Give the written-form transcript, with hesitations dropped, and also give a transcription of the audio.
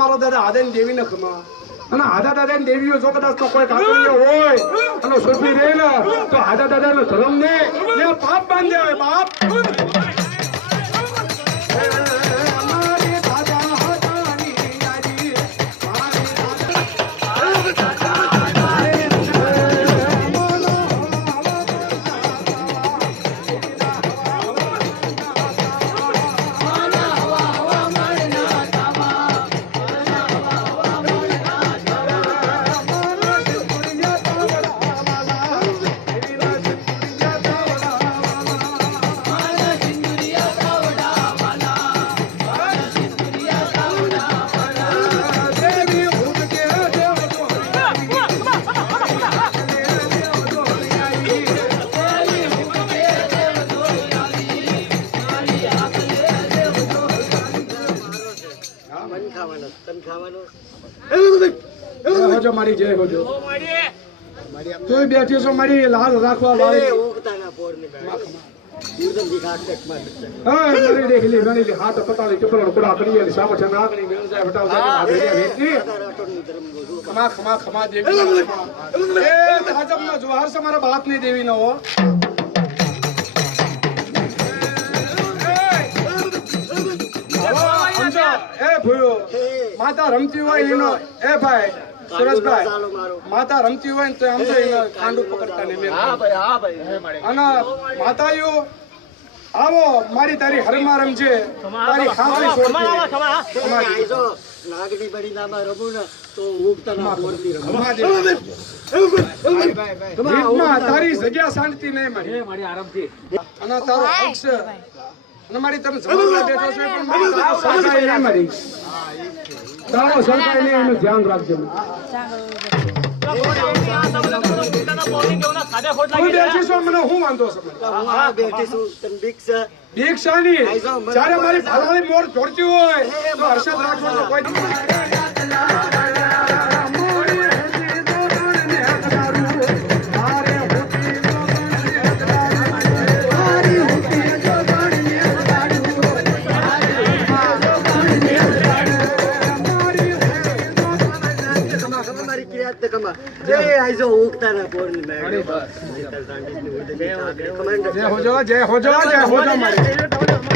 મારો દાદા આદન દેવી ને ખમા અને આદા દાદા ને દેવીઓ જો કદાચ તો કોઈ કાકડીઓ હોય અને સોપી રહે ને તો આદા દાદા નો ધર્મ ને પાપ બાંધે હોય બાપ હોજો મારી જય હોજો તું બેઠી છો મારી લાલ રાખવા વાળી મારી દેખ લી ગણી લી હાથ પતાળી ચપરણ કુડા કરી લી સામઠ નાગણી મેલ જાય બટાવ જાય મારી વેચી ખમા ખમા ખમા દેવી એ હજમ નો જવાહર સે મારા બાપ ની દેવી નો હો એ ભૂયો માતા રમતી હોય એનો એ ભાઈ સુરેશભાઈ માતા રમતી હોય તો આમ તો કાંડું પકડતા ને હા ભાઈ અને માતાઓ આવો મારી તારી હરમા રમજે તારી ખાંસી છોડતી નાગની બડી નામાં રમું ને તો ઉગતા ના બોરતી રમવા તારી જગ્યા શાંતિ નહીં મારી આરામથી અને તારો પક્ષ અને મારી તમે જમવા બેઠો છો પણ મારી સરકાઈ નહીં મારી તારો સરકાઈ નહીં એનું ધ્યાન રાખજો મને હું વાંધો છે ભિક્ષાની જયારે મારી ફલાણી મોર જોડતી હોય તો હર્ષદ રાખજો તો કોઈ જય હોજો જય હોજો જય હોજો મારી